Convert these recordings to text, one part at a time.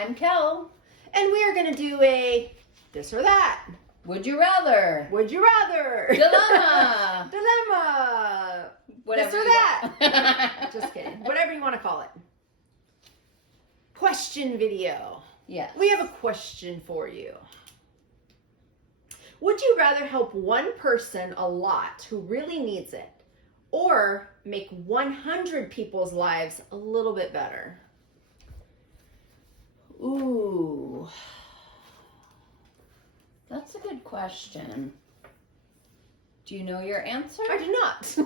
I'm Kel. And we are going to do a this or that. Would you rather? Would you rather? Dilemma. Dilemma. Whatever This or you that. want. Just kidding. Whatever you want to call it. Question video. Yes. We have a question for you. Would you rather help one person a lot who really needs it, or make 100 people's lives a little bit better? Ooh. That's a good question. Do you know your answer? I do not.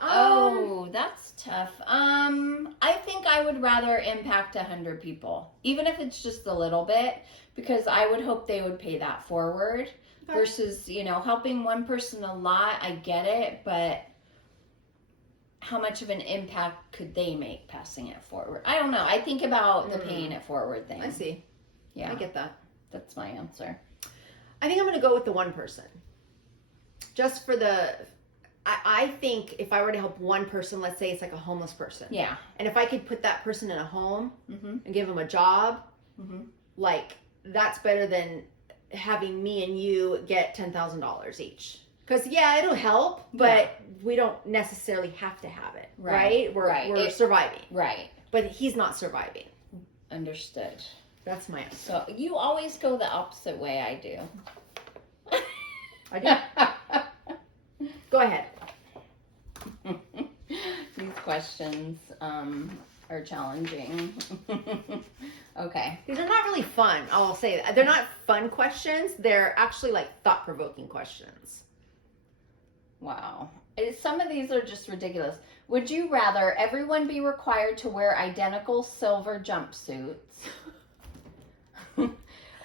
Oh, that's tough. I think I would rather impact 100 people, even if it's just a little bit, because I would hope they would pay that forward versus, helping one person a lot. I get it, but how much of an impact could they make passing it forward? I don't know. I think about the paying it forward thing. I see. Yeah. I get that. That's my answer. I think I'm going to go with the one person. Just for I think if I were to help one person, let's say it's like a homeless person. Yeah. And if I could put that person in a home Mm-hmm. and give them a job, Mm-hmm. like that's better than having me and you get $10,000 each. Because yeah, it'll help, but we don't necessarily have to have it, right? We're surviving. Right. But he's not surviving. Understood. That's my answer. So you always go the opposite way I do. I do. Go ahead. These questions are challenging. Okay. These are not really fun. I'll say that. They're not fun questions. They're actually like thought-provoking questions. Wow. Some of these are just ridiculous. Would you rather everyone be required to wear identical silver jumpsuits?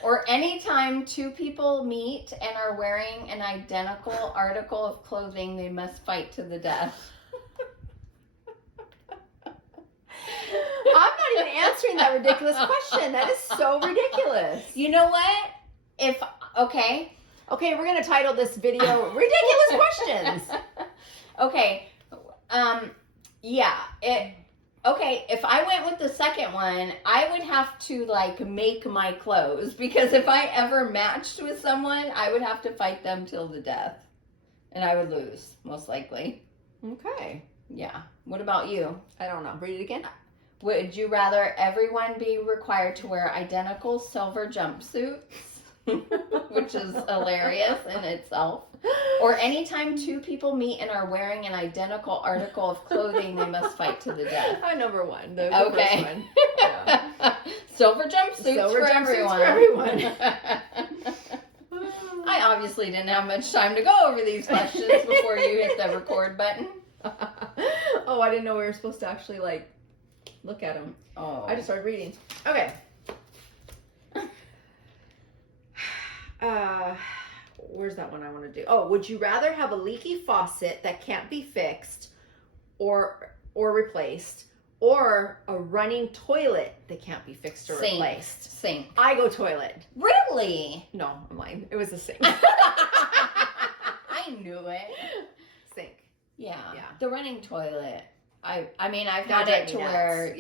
Or anytime two people meet and are wearing an identical article of clothing, they must fight to the death? I'm not even answering that ridiculous question. That is so ridiculous. You know what? Okay, we're going to title this video Ridiculous Questions. Okay. Okay, if I went with the second one, I would have to make my clothes, because if I ever matched with someone, I would have to fight them till the death. And I would lose, most likely. Okay. Yeah. What about you? I don't know. Read it again. Would you rather everyone be required to wear identical silver jumpsuits, which is hilarious in itself, or anytime two people meet and are wearing an identical article of clothing, they must fight to the death? Number one. The Okay. first one. Yeah. Silver jumpsuits for everyone. I obviously didn't have much time to go over these questions before you hit the record button. Oh, I didn't know we were supposed to actually look at them. Oh. I just started reading. Okay. Where's that one I want to do? Oh, would you rather have a leaky faucet that can't be fixed or replaced, or a running toilet that can't be fixed or replaced? Sink. I go toilet. Really? No, I'm lying. It was a sink. I knew it. Sink. Yeah. Yeah. The running toilet. I've had That it drives to me nuts. where,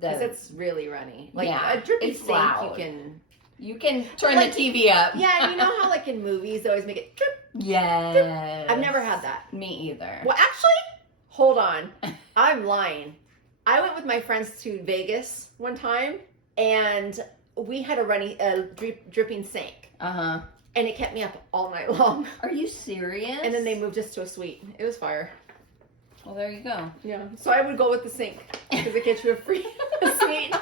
Because it's really runny. Yeah, A drippy it's sink, loud. you can... You can turn the TV up. Yeah, and you know how in movies they always make it drip? Yes. I've never had that. Me either. Well, actually, hold on. I'm lying. I went with my friends to Vegas one time, and we had a dripping sink. Uh-huh. And it kept me up all night long. Are you serious? And then they moved us to a suite. It was fire. Well, there you go. Yeah. So I would go with the sink, because it gets you a free suite.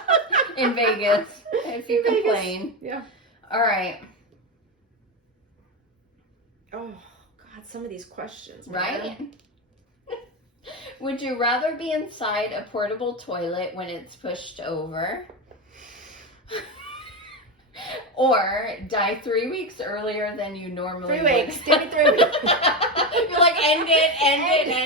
In Vegas, if you complain. Yeah. All right. Oh, God, some of these questions. Right? Would you rather be inside a portable toilet when it's pushed over? Or die 3 weeks earlier than you normally 3 weeks. would? Give me 3 weeks. You're like, end it.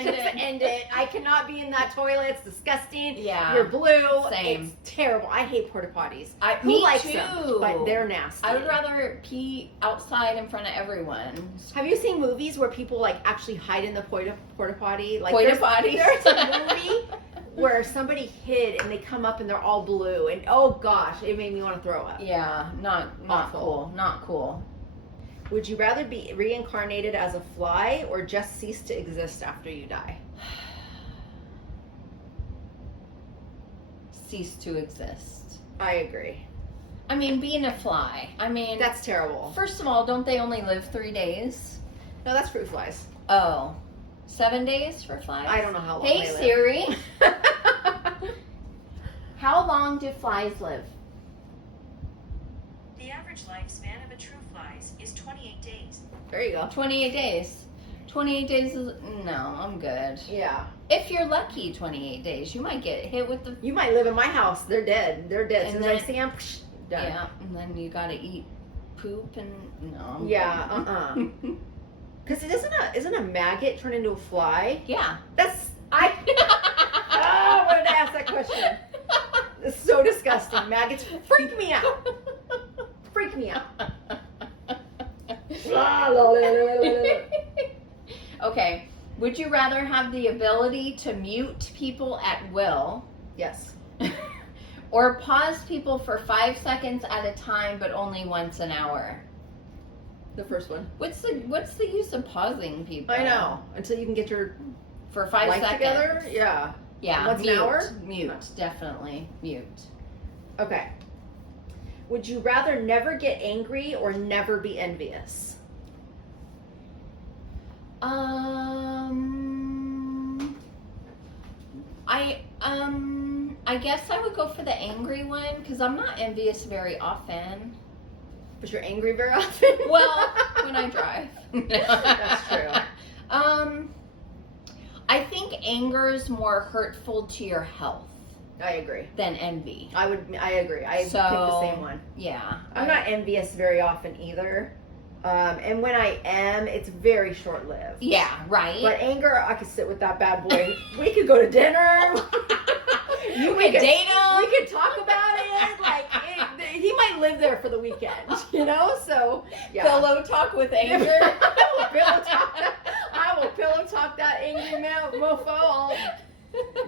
Just end it. I cannot be in that toilet. It's disgusting. Yeah. You're blue. Same. It's terrible. I hate porta potties. Who Me likes too. them? But they're nasty. I would rather pee outside in front of everyone. Have you seen movies where people like actually hide in the porta potty? Like Porta potty. There's a movie where somebody hid and they come up and they're all blue, and oh gosh, it made me want to throw up. Yeah, not Awful. cool. Not cool. Would you rather be reincarnated as a fly or just cease to exist after you die? Cease to exist. I agree. I mean, being a fly. I mean, That's terrible. first of all, don't they only live 3 days? No, that's fruit flies. Oh, 7 days for flies? I don't know how long Hey, they Siri. live. How long do flies live? The average lifespan of a true flies is 28 days. There you go. 28 days. 28 days is... No, I'm good. Yeah. If you're lucky, 28 days. You might get hit with the... You might live in my house. They're dead. They're dead. As And soon as I then- see them, done. Yeah, and then you gotta eat poop and... No, I'm Yeah, good. Because it isn't a maggot turned into a fly? Yeah. That's... I wanted to ask that question. It's so disgusting. Maggots freak me out. Freak me out. Okay. Would you rather have the ability to mute people at will Yes. or pause people for 5 seconds at a time but only once an hour? The first one. What's the use of pausing people? I know. Until you can get your For 5 life seconds. together? Yeah. Yeah. Once an mute. hour? Mute. Definitely. Mute. Okay. Would you rather never get angry or never be envious? I guess I would go for the angry one because I'm not envious very often. But you're angry very often? Well, when I drive. That's true. I think anger is more hurtful to your health I agree. than envy. I agree. I picked the same one. Yeah. I'm not envious very often either. And when I am, it's very short lived. Yeah, right? But anger, I could sit with that bad boy. We could go to dinner. You could date him. We could talk about it. Like, he might live there for the weekend, you know? So, yeah. Pillow talk with anger. I will pillow talk that angry mofo.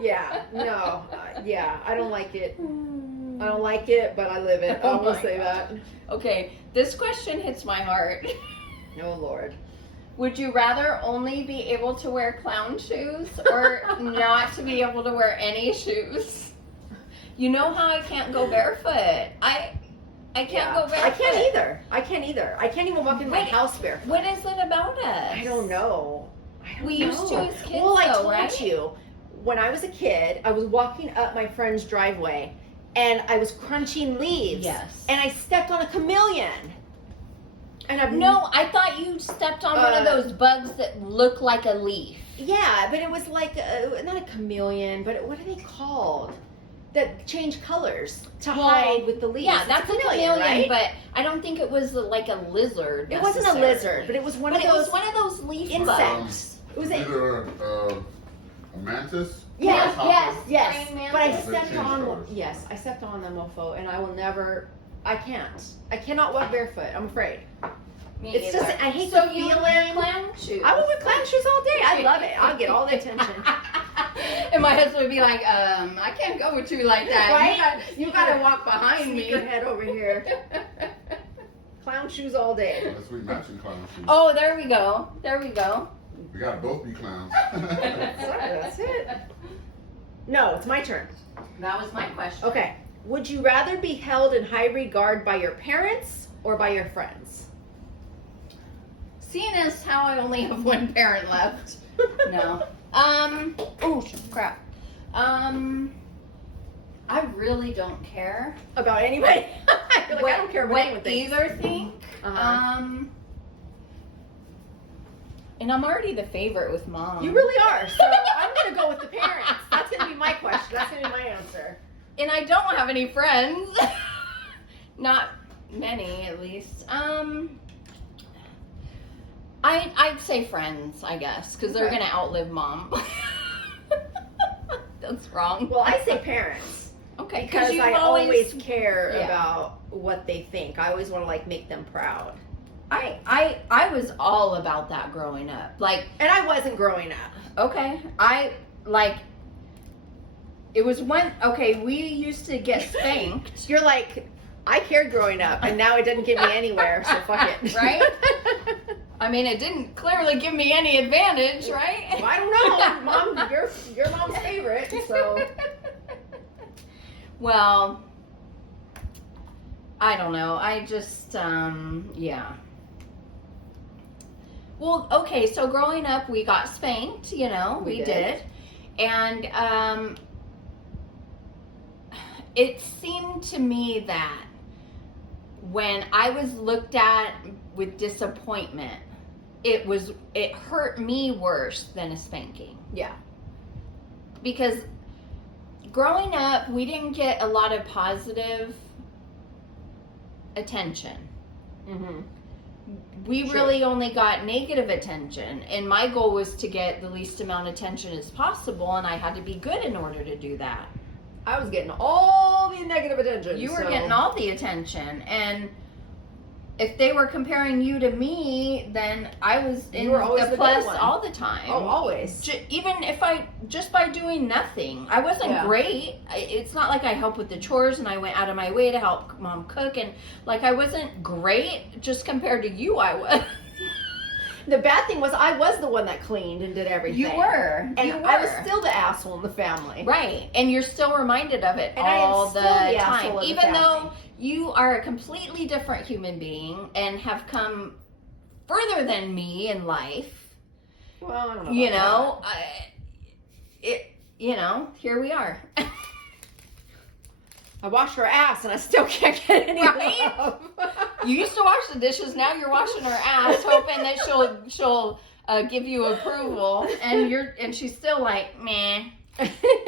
Yeah, no. Yeah, I don't like it. I don't like it, but I live it. I will say that. Okay, this question hits my heart. Oh, Lord. Would you rather only be able to wear clown shoes or not to be able to wear any shoes? You know how I can't go barefoot. I can't go barefoot. I can't either. I can't even walk in my house barefoot. What is it about us? I don't know. We used to as kids, Well, I though, told right? you, when I was a kid, I was walking up my friend's driveway, and I was crunching leaves. Yes. And I stepped on a chameleon. And No, I thought you stepped on one of those bugs that look like a leaf. Yeah, but it was like, not a chameleon, but what are they called? That change colors to hide with the leaves. Yeah, It's that's a chameleon, right? but I don't think it was like a lizard. It wasn't a lizard, but it was one of those one of those leaf insects. It was Either a mantis. Yes, grasshopper. yes. Praying But I mantis. stepped Change on colors. yes, I stepped on the mofo, and I will never. I can't. I cannot walk barefoot. I'm afraid. Me It's just either. I hate So the you feeling. wear clown shoes. I will wear clown shoes all day. I love it. I'll get all the attention. And my husband would be like, I can't go with you like that. Right? You gotta walk behind me. Sneakerhead over here. Clown shoes all day. Unless we matching clown shoes. Oh, there we go. There we go. We gotta both be clowns. That's it. No, it's my turn. That was my question. Okay. Would you rather be held in high regard by your parents or by your friends? Seeing as how I only have one parent left. No. Oh crap. I really don't care. About anybody? I feel like I don't care about what anyone thinks. either think. Uh-huh. And I'm already the favorite with mom. You really are. So I'm going to go with the parents. That's going to be my question. That's going to be my answer. And I don't have any friends. Not many, at least. I'd say friends, I guess, because they're Okay. gonna outlive mom. That's wrong. Well, I say parents. Okay, Because you've I always care Yeah. about what they think. I always want to like make them proud. I was all about that growing up. Like, And I wasn't growing up. okay, it was we used to get spanked. You're like, I cared growing up, and now it doesn't get me anywhere, so fuck it. Right? I mean, it didn't clearly give me any advantage, right? Well, I don't know, Mom. You're mom's favorite, so. Well, I don't know. I just, yeah. Well, okay, so growing up, we got spanked, you know, we did. And it seemed to me that when I was looked at with disappointment, it hurt me worse than a spanking. Yeah. Because growing up, we didn't get a lot of positive attention. Mm-hmm. We Sure. really only got negative attention, and my goal was to get the least amount of attention as possible, and I had to be good in order to do that. I was getting all the negative attention. You were so- getting all the attention, and if they were comparing you to me, then I was in You were always the the plus good one. all the time. Oh, always. Even if just by doing nothing, I wasn't Yeah. great. It's not like I helped with the chores and I went out of my way to help mom cook, and like I wasn't great just compared to you. I was. The bad thing was I was the one that cleaned and did everything. You were, And you were. I was still the asshole in the family. Right, and you're still reminded of it And I am all the still the asshole time, of the even family. though you are a completely different human being and have come further than me in life. Well, I don't know. You about know, here we are. that. I wash her ass and I still can't get any Right? love. You used to wash the dishes, now you're washing her ass, hoping that she'll give you approval, and she's still like, meh.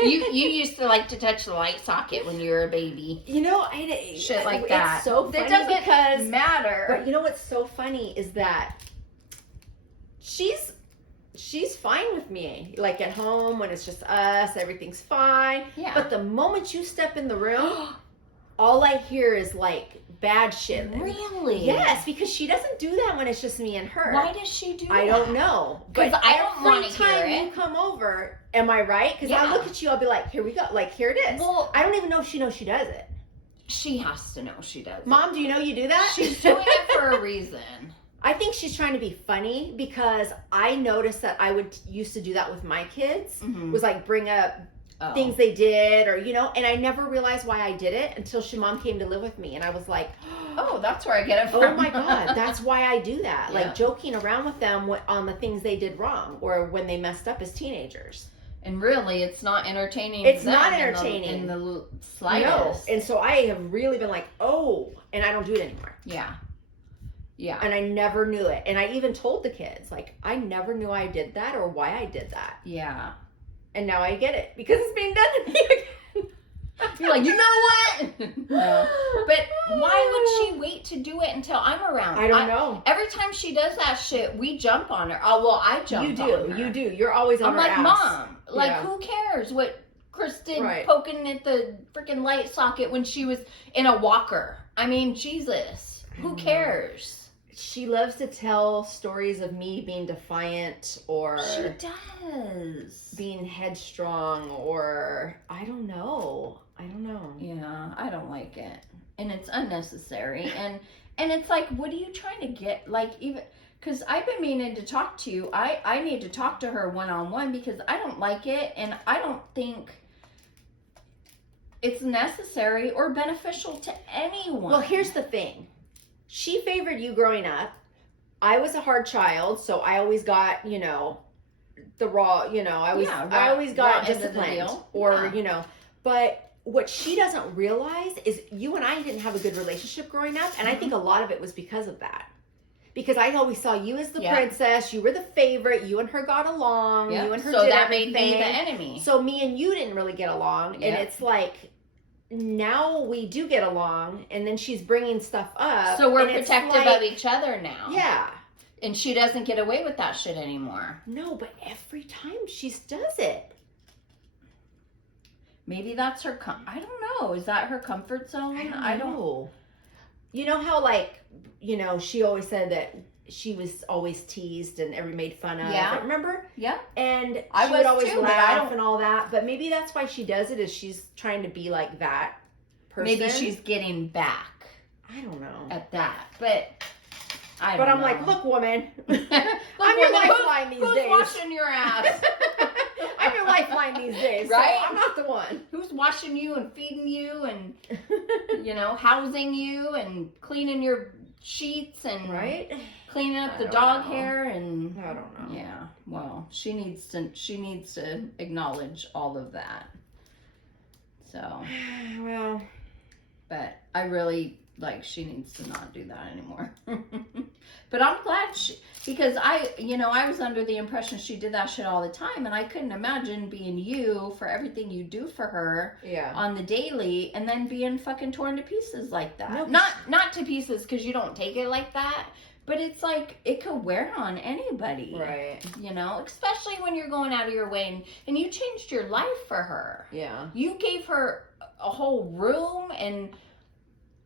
You used to like to touch the light socket when you were a baby. You know, Shit like that. It's so funny It doesn't because matter. But you know what's so funny is that she's fine with me. Like at home when it's just us, everything's fine. Yeah. But the moment you step in the room, all I hear is like bad shit. Really? Yes, because she doesn't do that when it's just me and her. Why does she do that? I don't know. 'Cause But I don't every wanna hear time it. you come over, am I right? Because Yeah. I look at you, I'll be like, here we go. Like, here it is. Well, I don't even know if she knows she does it. she has to know she does. Mom, do you know you do that? She's doing it for a reason. I think she's trying to be funny because I noticed that I used to do that with my kids. Mhm. Was like bring up Oh. things they did or, and I never realized why I did it until mom came to live with me. And I was like, Oh, that's where I get it from. oh my God, that's why I do that. Yeah. Like joking around with them on the things they did wrong or when they messed up as teenagers. And really, it's not entertaining. It's to them not entertaining. in the No. slightest. And so I have really been like, oh, and I don't do it anymore. Yeah. Yeah. And I never knew it. And I even told the kids, like, I never knew I did that or why I did that. Yeah. And now I get it because it's being done to me again. You're like, you know what? No. But why would she wait to do it until I'm around? I don't know. Every time she does that shit, we jump on her. Oh, well, I jump You on her. do. You do. You're always on I'm her like, ass. Mom, like, Yeah. who cares what Chris did Right. poking at the freaking light socket when she was in a walker? I mean, Jesus. Who cares? She loves to tell stories of me being defiant or She does. being headstrong or I don't know. Yeah, I don't like it. And it's unnecessary. And it's like, what are you trying to get? Like, even, because I've been meaning to talk to you. I need to talk to her one-on-one because I don't like it. And I don't think it's necessary or beneficial to anyone. Well, here's the thing. She favored you growing up. I was a hard child, so I always got, the raw, I always got raw end of the disciplined deal. or, Yeah. but what she doesn't realize is you and I didn't have a good relationship growing up, and I think a lot of it was because of that. Because I always saw you as the Yeah. princess, you were the favorite, you and her got along, Yeah. you and her So did that made me everything. the enemy. So me and you didn't really get along, and Yeah. it's like now we do get along, and then she's bringing stuff up. So we're and it's protective like- of each other now. Yeah. And she doesn't get away with that shit anymore. No, but every time she does it. Maybe that's her, I don't know. Is that her comfort zone? I don't know. You know how, like, you know, she always said that she was always teased and made fun of. Yeah. Remember? Yeah. And I she would was always too, but I laugh don't- and all that. But maybe that's why she does it, is she's trying to be like that person. Maybe she's getting back I don't know. at that. But I don't But I'm know. like, look, woman. Look, I'm your woman, lifeline these who's days. washing your ass? I'm your lifeline these days. Right? So I'm not the one. Who's washing you and feeding you and, you know, housing you and cleaning your sheets and Right? cleaning up I the don't dog know. hair and I don't know. yeah. Well, she needs to acknowledge all of that. So, Well, but I really she needs to not do that anymore. But I'm glad because I was under the impression she did that shit all the time, and I couldn't imagine being you for everything you do for her yeah. on the daily and then being fucking torn to pieces like that. No, Not to pieces because you don't take it like that, but it's like it could wear on anybody. Right. You know, especially when you're going out of your way and you changed your life for her. Yeah. You gave her a whole room and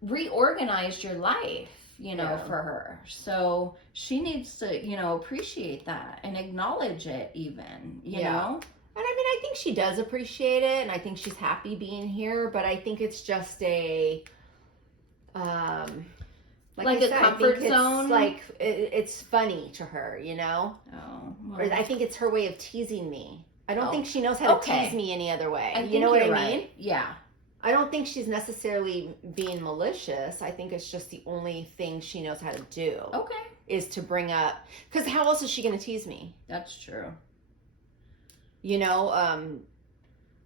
reorganized your life, Yeah. for her. So she needs to, appreciate that and acknowledge it even, you Yeah. know? And I mean, I think she does appreciate it, and I think she's happy being here, but I think it's just a, Like a comfort zone? It's like, it's funny to her, you know? Oh, Or well, I think it's her way of teasing me. I don't Oh. think she knows how to Okay. tease me any other way. I You think know what I you're mean? right. Yeah. I don't think she's necessarily being malicious. I think it's just the only thing she knows how to do Okay. is to bring up, because how else is she going to tease me? That's true. You know,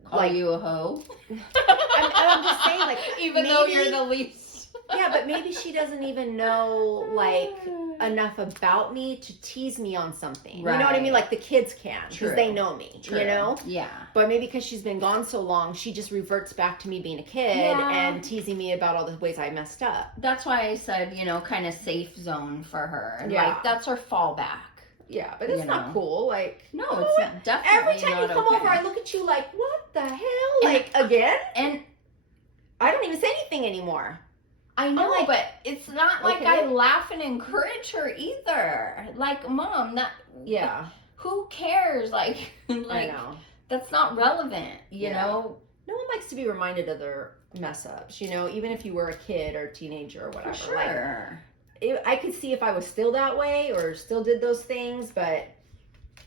Call you a hoe? I'm just saying, like, Even though maybe- you're the least. yeah, but maybe she doesn't even know, like, enough about me to tease me on something. You know what I Right. mean? Like the kids can, True. because they know me, True. you know? Yeah. But maybe because she's been gone so long, she just reverts back to me being a kid Yeah. and teasing me about all the ways I messed up. That's why I said, kind of safe zone for her. Yeah. Like, that's her fallback. Yeah, but it's You not know. cool. Like, No, oh, it's not, definitely every time you not come okay. over, I look at you like, what the hell? And- Like, again? And I don't even say anything anymore. I know, like, but it's not like okay. I laugh and encourage her either. Like, Mom, Yeah, who cares? Like, I know. that's not relevant, you Yeah. know? No one likes to be reminded of their mess ups, you know, even if you were a kid or a teenager or For whatever. Like, sure. I could see if I was still that way or still did those things, but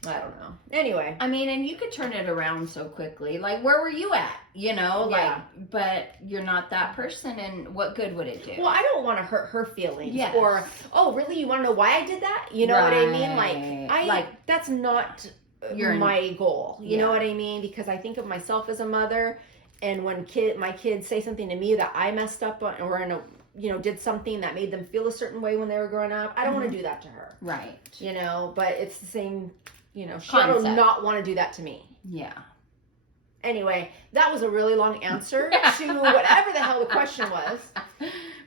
I don't know. Anyway. I mean, and you could turn it around so quickly. Like, where were you at? Yeah. But you're not that person, and what good would it do? Well, I don't want to hurt her feelings. Yes. Or, oh, really? You want to know why I did that? You know what I mean? Right. Like, that's not my goal. You know Yeah. what I mean? Because I think of myself as a mother, and when my kids say something to me that I messed up on, or did something that made them feel a certain way when they were growing up, I don't want to do that to her. Right. You know, but it's the same, she Concept. will not want to do that to me. Yeah. Anyway, that was a really long answer to whatever the hell the question was.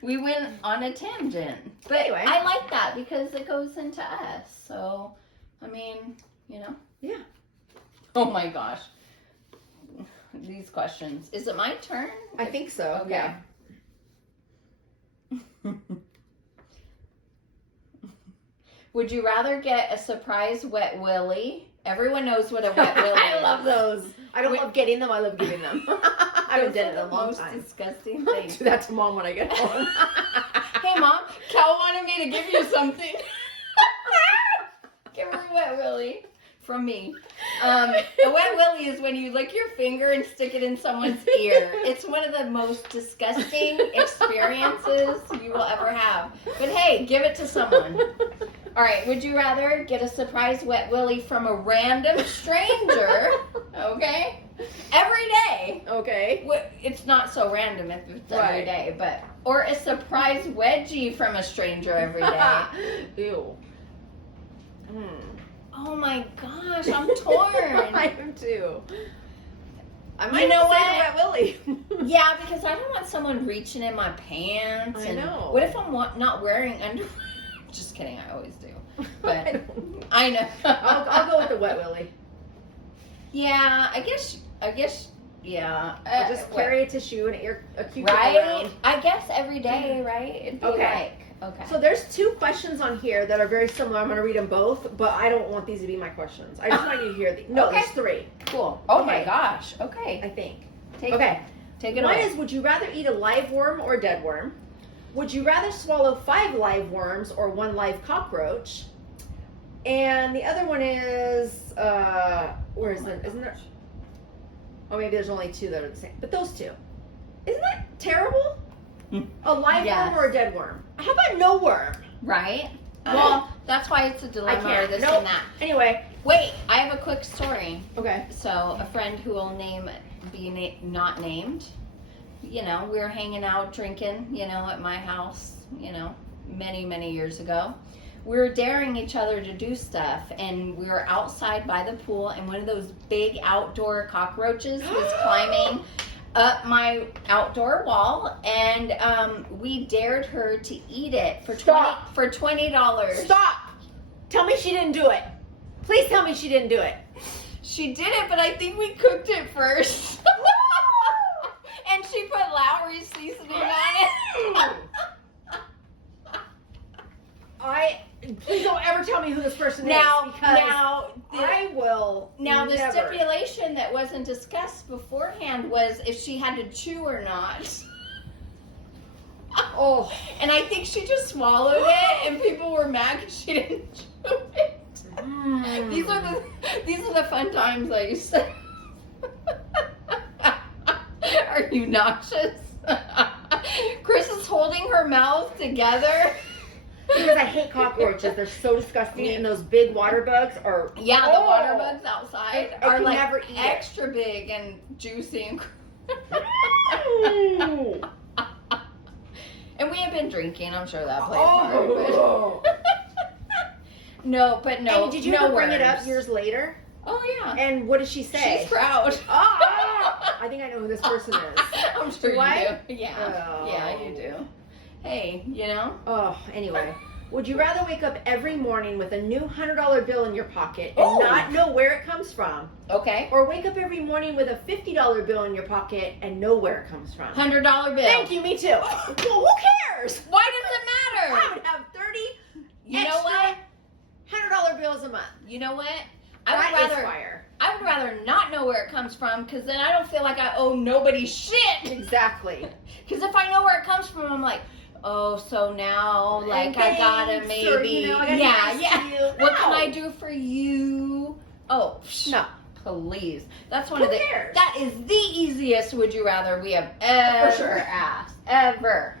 We went on a tangent. But anyway. I like that because it goes into us. So, I mean, Yeah. Oh my gosh. These questions. Is it my turn? I think so. Okay. Yeah. Would you rather get a surprise wet willy? Everyone knows what a wet willy is. I love those. I don't love getting them. I love giving them. I haven't Those done it are in a the long most time. disgusting I'll thing. do that to Mom when I get home. Hey, Mom, Kel wanted me to give you something. Give her a wet willy from me. A wet willy is when you lick your finger and stick it in someone's ear. It's one of the most disgusting experiences you will ever have. But hey, give it to someone. All right, would you rather get a surprise wet willy from a random stranger, okay, every day? Okay. It's not so random if it's every Right. day, but or a surprise wedgie from a stranger every day. Ew. Oh my gosh, I'm torn. I am too. I might You know say what? the wet willy. Yeah, because I don't want someone reaching in my pants. I and know. What if I'm not wearing underwear? Just kidding, I always do. But I know. I'll go with the wet willy. Yeah, I guess, yeah. I'll just carry a tissue and a cucumber Right? around. I guess every day, right? It'd be Okay. okay. So there's 2 questions on here that are very similar. I'm going to read them both, but I don't want these to be my questions. I just want you to hear these. No, Okay. there's 3, Cool. Oh my Okay. gosh. Okay. I think. Take Okay. Take it One away. is, would you rather eat a live worm or a dead worm? Would you rather swallow 5 live worms or 1 live cockroach? And the other one is, where is it? Isn't there? Oh, maybe there's only 2 that are the same. But those 2. Isn't that terrible? A live Yes. worm or a dead worm? How about no worm? Right? Well, that's why it's a dilemma or this Nope. and that. Anyway. Wait, I have a quick story. Okay. So a friend who will not named, we were hanging out drinking, at my house, many, many years ago. We were daring each other to do stuff, and we were outside by the pool, and one of those big outdoor cockroaches was climbing up my outdoor wall, and we dared her to eat it for $20. Stop! Tell me she didn't do it. Please tell me she didn't do it. She did it, but I think we cooked it first. And she put Lowry's seasoning on it. Please don't ever tell me who this person is, because I will Now the never. stipulation that wasn't discussed beforehand was if she had to chew or not. Oh, And I think she just swallowed it, and people were mad because she didn't chew it. These are the fun times I used to. Are you nauseous? Chris is holding her mouth together. because I hate cockroaches. They're so disgusting, and those big water bugs are. Yeah, the water bugs outside I are can like never eat it. extra big and juicy and. Mm. And we have been drinking. I'm sure that played a part. Oh. No. And did you no ever bring it up worms. years later? Oh yeah. And what did she say? She's proud. I think I know who this person is. I'm sure Do you I? do. Yeah. Oh. Yeah, you do. Hey, Oh, anyway. Would you rather wake up every morning with a new $100 bill in your pocket and not know where it comes from? Okay. Or wake up every morning with a $50 bill in your pocket and know where it comes from? $100 bill. Thank you, me too. Well, who cares? Why does it I matter? would have 30 You know what? $100 bills a month. You know what? That is fire. I would rather not know where it comes from, because then I don't feel like I owe nobody shit. Exactly. Because if I know where it comes from, I'm like, oh, so now, like, I gotta Thanks, maybe, or, I gotta be nice to you. What can No. I do for you? Oh, No. please. That's one Who of the. cares? That is the easiest would you rather we have ever For sure. asked. Ever.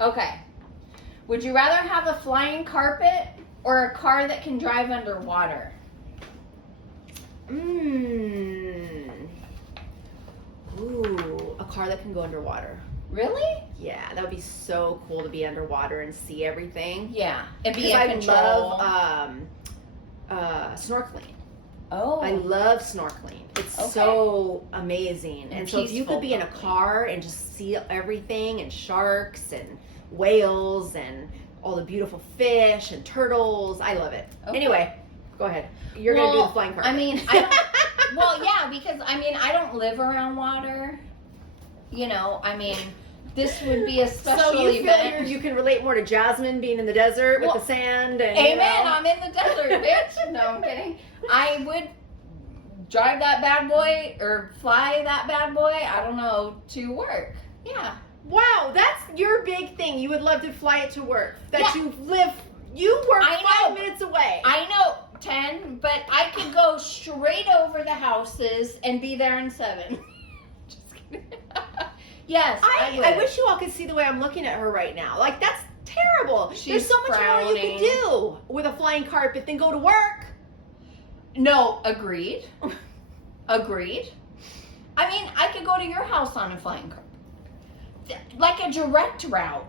Okay. Would you rather have a flying carpet or a car that can drive underwater? Ooh, a car that can go underwater. Really? Yeah, that would be so cool to be underwater and see everything. Yeah. And be 'Cause in I control. love snorkeling. Oh. I love snorkeling. It's Okay. so amazing. And so if you peaceful could be in a probably. car and just see everything, and sharks and whales and all the beautiful fish and turtles, I love it. Okay. Anyway, go ahead. You're going to do the flying carpet. I mean, I don't, well, yeah, because I don't live around water. This would be a special so you event. feel you can relate more to Jasmine being in the desert with Well, the sand and Amen. I'm in the desert, bitch. No, I'm kidding. I would drive that bad boy or fly that bad boy, I don't know, to work. Yeah. Wow, that's your big thing. You would love to fly it to work. That Yeah. you work I know. 5 minutes away. I know 10, but I could go straight over the houses and be there in 7. Just kidding. Yes, I would. I wish you all could see the way I'm looking at her right now. Like, that's terrible. There's She's so much more you frowning. could do with a flying carpet than go to work. No, agreed. Agreed. I mean, I could go to your house on a flying carpet. Like a direct route.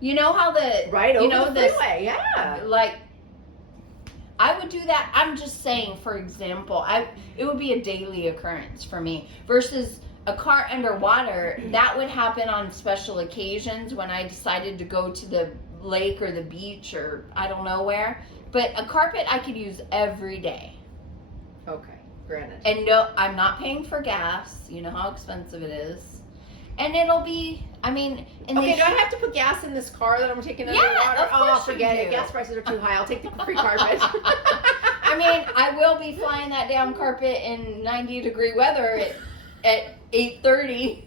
You know how the... Right you over know, the this- freeway, yeah. Like, I would do that. I'm just saying, for example, it would be a daily occurrence for me. Versus a car underwater, that would happen on special occasions when I decided to go to the lake or the beach or I don't know where. But a carpet I could use every day. Okay, granted. And no, I'm not paying for gas. You know how expensive it is. And it'll be, I mean, Okay, do I have to put gas in this car that I'm taking under Yeah, the water? of course you forget it. do. Gas prices are too high. I'll take the free carpet. I mean, I will be flying that damn carpet in 90-degree weather at 8:30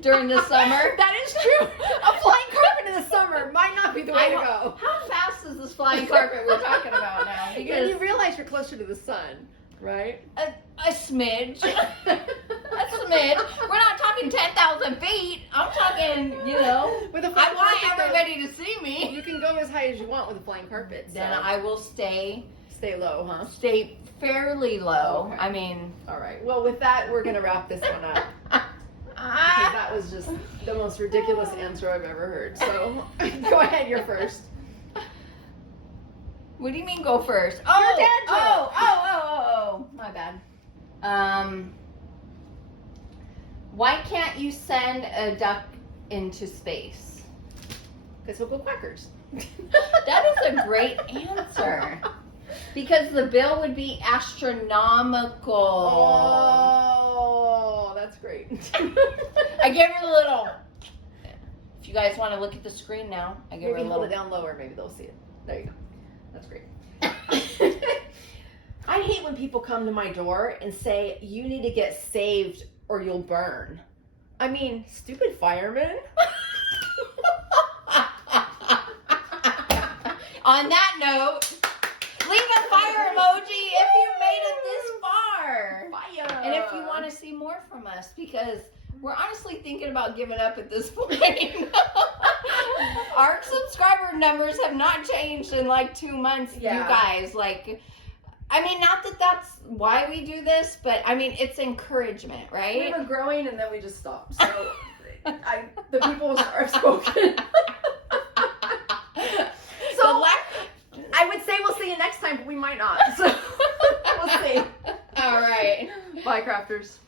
during the summer. That is true. A flying carpet in the summer might not be the way to go. How fast is this flying carpet we're talking about now? And Because you realize you're closer to the sun, right? a smidge. A smidge. We're not talking 10,000 feet. I'm talking, you know. With a I flying want carpet, everybody to see me. you can go as high as you want with a flying carpet. So. Then I will stay Low, huh? fairly low. Okay. I mean, All right. Well, with that, we're gonna wrap this one up. Because that was just the most ridiculous answer I've ever heard. So go ahead, you're first. what do you mean go first? Your dad joke. Oh, my bad. Why can't you send a duck into space? Because he'll go quackers. That is a great answer. Because the bill would be astronomical. Oh, that's great. I gave her the little. If you guys want to look at the screen now, I gave her Maybe a hold little. it down lower. Maybe they'll see it. There you go. That's great. I hate when people come to my door and say, you need to get saved or you'll burn. I mean, stupid firemen. On that note, leave a fire emoji if you made it this far. Fire. And if you want to see more from us, because we're honestly thinking about giving up at this point. Our subscriber numbers have not changed in like 2 months, Yeah. you guys. Like, I mean, not that that's why we do this, but I mean, it's encouragement, We right? were growing and then we just stopped. So the people have spoken. So I would say we'll see you next time, but we might not. So we'll see. All right. Bye, crafters.